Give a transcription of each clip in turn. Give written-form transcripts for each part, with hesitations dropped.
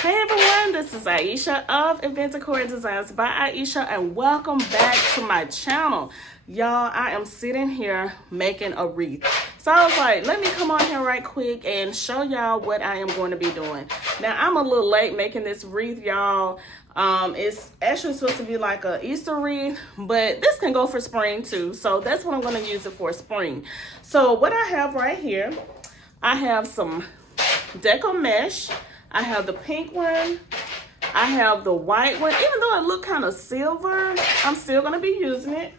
Hey everyone, this is Ieasha of Decor Designs by Ieasha, and welcome back to my channel. Y'all, I am sitting here making a wreath. So I was like, let me come on here right quick and show y'all what I am going to be doing. Now, I'm a little late making this wreath, y'all. It's actually supposed to be like a Easter wreath, but this can go for spring too. So that's what I'm going to use it for, spring. So what I have right here, I have some Decor mesh. I have the pink one. I have the white one. Even though it look kind of silver, I'm still going to be using it.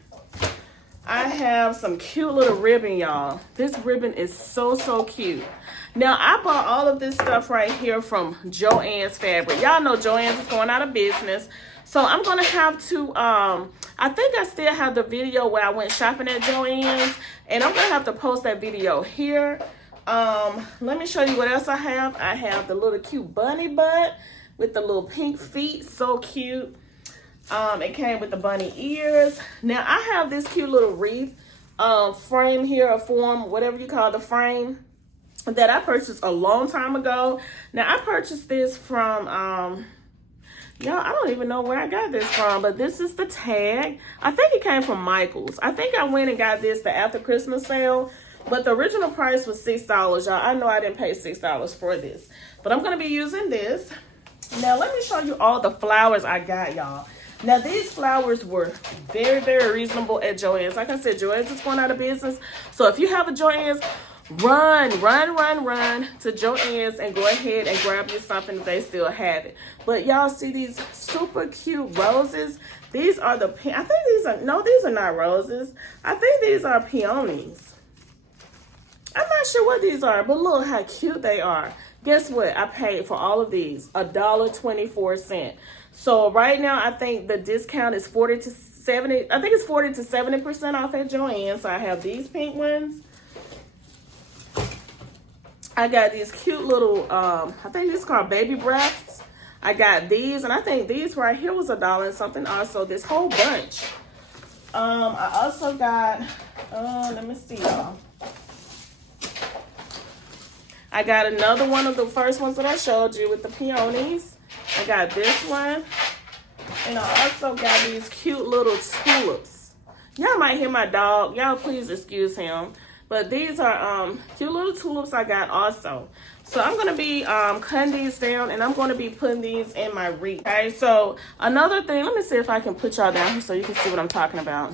I have some cute little ribbon, y'all. This ribbon is so cute. Now, I bought all of this stuff right here from Joann's Fabric. Y'all know Joann's is going out of business. So I'm going to have to, I think I still have the video where I went shopping at Joann's. And I'm going to have to post that video here. Let me show you what else I have. I have the little cute bunny butt with the little pink feet. So cute. It came with the bunny ears. Now I have this cute little wreath frame here, a form, whatever you call the frame, that I purchased a long time ago. Now I purchased this from, y'all, I don't even know where I got this from, but this is the tag. I think it came from Michael's. I think I went and got this the after Christmas sale. But the original price was $6, y'all. I know I didn't pay $6 for this. But I'm going to be using this. Now, let me show you all the flowers I got, y'all. Now, these flowers were very reasonable at Joann's. Like I said, Joann's is going out of business. So, if you have a Joann's, run to Joann's and go ahead and grab you something if they still have it. But, y'all see these super cute roses? These are the, I think these are, no, these are not roses. I think these are peonies. I'm not sure what these are, but look how cute they are. Guess what? I paid for all of these $1.24. So right now, I think the discount is 40 to 70. I think it's 40 to 70% off at Joann's. So I have these pink ones. I got these cute little, I think these are called baby breaths. I got these, and I think these right here was $1 and something also. This whole bunch. I also got, let me see, y'all. I got another one of the first ones that I showed you with the peonies. I got this one. And I also got these cute little tulips. Y'all might hear my dog. Y'all please excuse him. But these are cute little tulips I got also. So I'm going to be cutting these down, and I'm going to be putting these in my wreath. Okay, so another thing, let me see if I can put y'all down here so you can see what I'm talking about.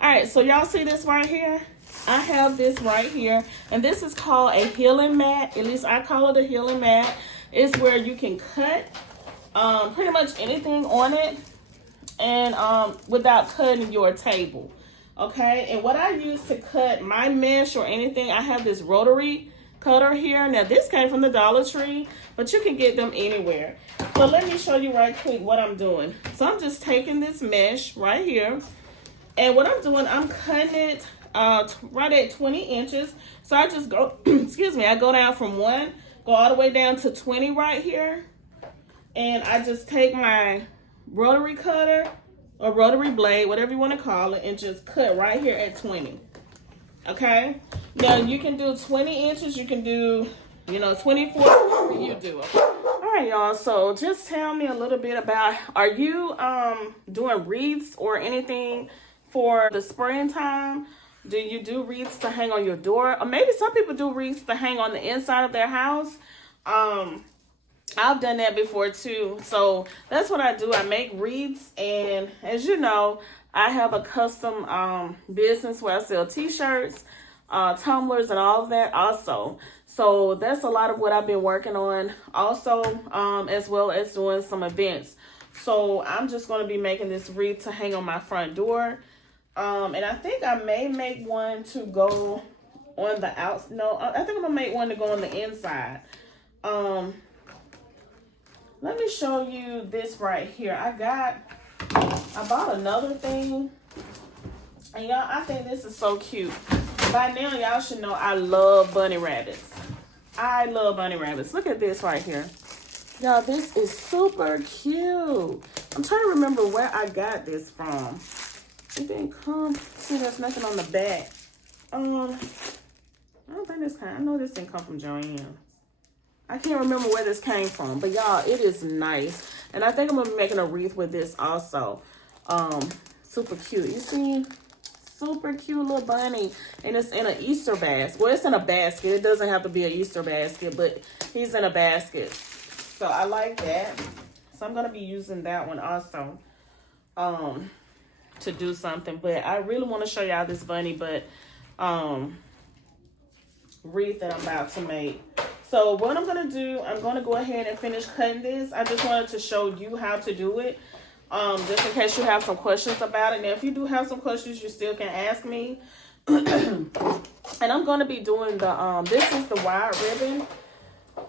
All right, so y'all see this right here? I have this right here, and this is called a healing mat. At least I call it a healing mat. It's where you can cut pretty much anything on it and without cutting your table. Okay, and what I use to cut my mesh or anything, I have this rotary cutter here. Now this came from the Dollar Tree, but you can get them anywhere. So let me show you right quick what I'm doing. So I'm just taking this mesh right here, and what I'm doing, I'm cutting it right at 20 inches. So I just go, excuse me, I go down from 1, go all the way down to 20 right here. And I just take my rotary cutter or rotary blade, whatever you want to call it, and just cut right here at 20. Okay? Now you can do 20 inches, you can do, 24, whatever you do. Okay? All right, y'all. So just tell me a little bit about, are you doing wreaths or anything for the springtime? Do you do wreaths to hang on your door? Or maybe some people do wreaths to hang on the inside of their house. I've done that before too. So that's what I do. I make wreaths, and as you know, I have a custom business where I sell t-shirts, tumblers, and all of that also. So that's a lot of what I've been working on also, as well as doing some events. So I'm just going to be making this wreath to hang on my front door. And I think I may make one to go on the outside. No, I think I'm going to make one to go on the inside. Let me show you this right here. I bought another thing. And y'all, I think this is so cute. By now, y'all should know I love bunny rabbits. I love bunny rabbits. Look at this right here. Y'all, this is super cute. I'm trying to remember where I got this from. It didn't come. See, there's nothing on the back. I don't think this kind. I know this didn't come from Joann's. I can't remember where this came from, but y'all, it is nice. And I think I'm gonna be making a wreath with this also. Super cute. You see? Super cute little bunny. And it's in an Easter basket. Well, it's in a basket. It doesn't have to be an Easter basket, but he's in a basket. So I like that. So I'm gonna be using that one also to do something. But I really want to show y'all this bunny, but wreath that I'm about to make. So what I'm gonna do, I'm gonna go ahead and finish cutting this. I just wanted to show you how to do it, just in case you have some questions about it. Now, if you do have some questions, you still can ask me. And I'm gonna be doing the this is the wide ribbon,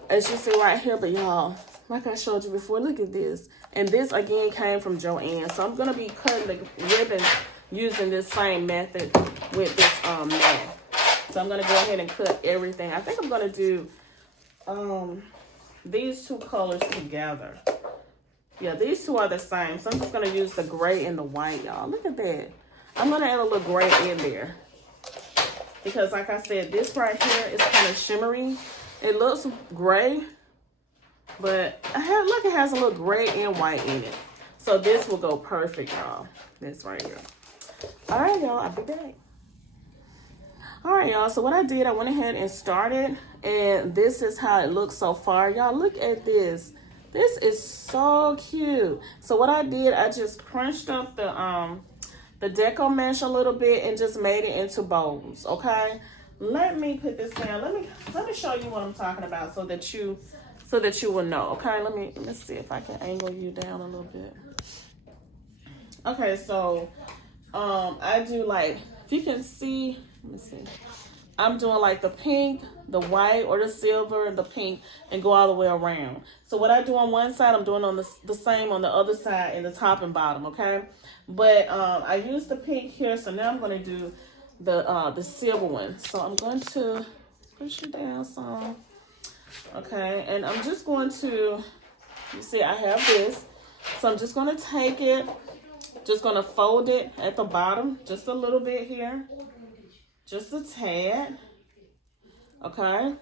as you see right here. But y'all, like I showed you before, look at this. And this again came from Joann. So I'm gonna be cutting the ribbon using this same method with this mat. So I'm gonna go ahead and cut everything. I think I'm gonna do these two colors together. Yeah, these two are the same. So I'm just gonna use the gray and the white, y'all. Look at that. I'm gonna add a little gray in there because, like I said, this right here is kind of shimmery. It looks gray, but look, it has a little gray and white in it. So this will go perfect, y'all. This right here. All right, y'all. I'll be back. All right, y'all. So what I did, I went ahead and started, and this is how it looks so far. Y'all, look at this. This is so cute. So what I did, I just crunched up the Decor mesh a little bit and just made it into bows. Okay. Let me put this down. Let me show you what I'm talking about so that you will know. Okay. Let's see if I can angle you down a little bit. Okay. So I do, like, if you can see. Let me see. I'm doing like the pink, the white, or the silver, and the pink, and go all the way around. So what I do on one side, I'm doing on the same on the other side in the top and bottom, okay? But I use the pink here, so now I'm going to do the silver one. So I'm going to push it down some, okay? And I'm just going to, you see I have this. So I'm just going to take it, just going to fold it at the bottom, just a little bit here. Just a tad. Okay.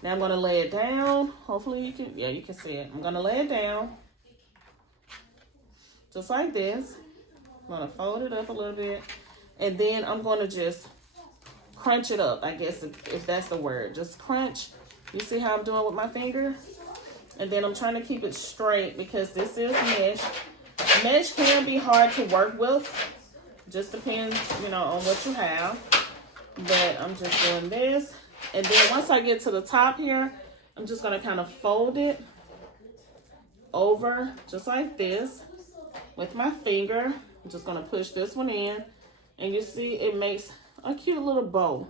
Now I'm going to lay it down. Hopefully you can see it. I'm going to lay it down. Just like this. I'm going to fold it up a little bit. And then I'm going to just crunch it up, I guess, if that's the word. Just crunch. You see how I'm doing with my finger? And then I'm trying to keep it straight because this is mesh. Mesh can be hard to work with. Just depends, on what you have. But I'm just doing this. And then once I get to the top here, I'm just going to kind of fold it over just like this with my finger. I'm just going to push this one in. And you see it makes a cute little bow.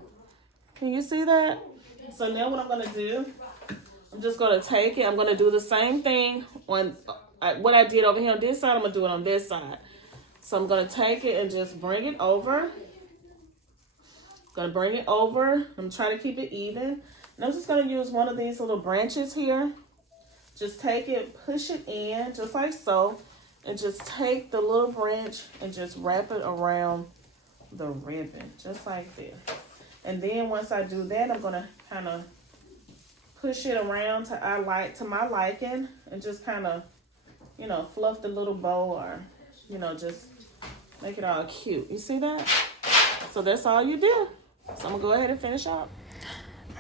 Can you see that? So now what I'm going to do, I'm just going to take it. I'm going to do the same thing on what I did over here on this side. I'm going to do it on this side. So I'm going to take it and just bring it over. Gonna bring it over. I'm trying to keep it even. And I'm just gonna use one of these little branches here. Just take it, push it in, just like so. And just take the little branch and just wrap it around the ribbon, just like this. And then once I do that, I'm gonna kind of push it around to my liking, and just kind of, fluff the little bow, or, just make it all cute. You see that? So that's all you do. So I'm gonna go ahead and finish up.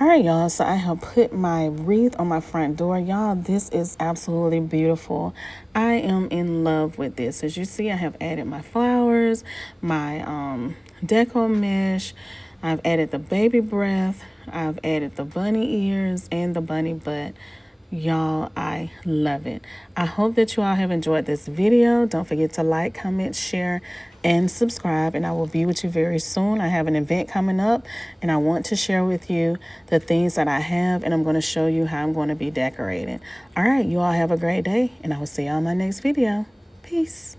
All right, y'all. So I have put my wreath on my front door. Y'all, this is absolutely beautiful. I am in love with this. As you see, I have added my flowers, my Decor mesh. I've added the baby breath. I've added the bunny ears and the bunny butt. Y'all, I love it. I hope that you all have enjoyed this video. Don't forget to like, comment, share, and subscribe. And I will be with you very soon. I have an event coming up, and I want to share with you the things that I have, and I'm going to show you how I'm going to be decorating. All right, you all have a great day, and I will see you on my next video. Peace.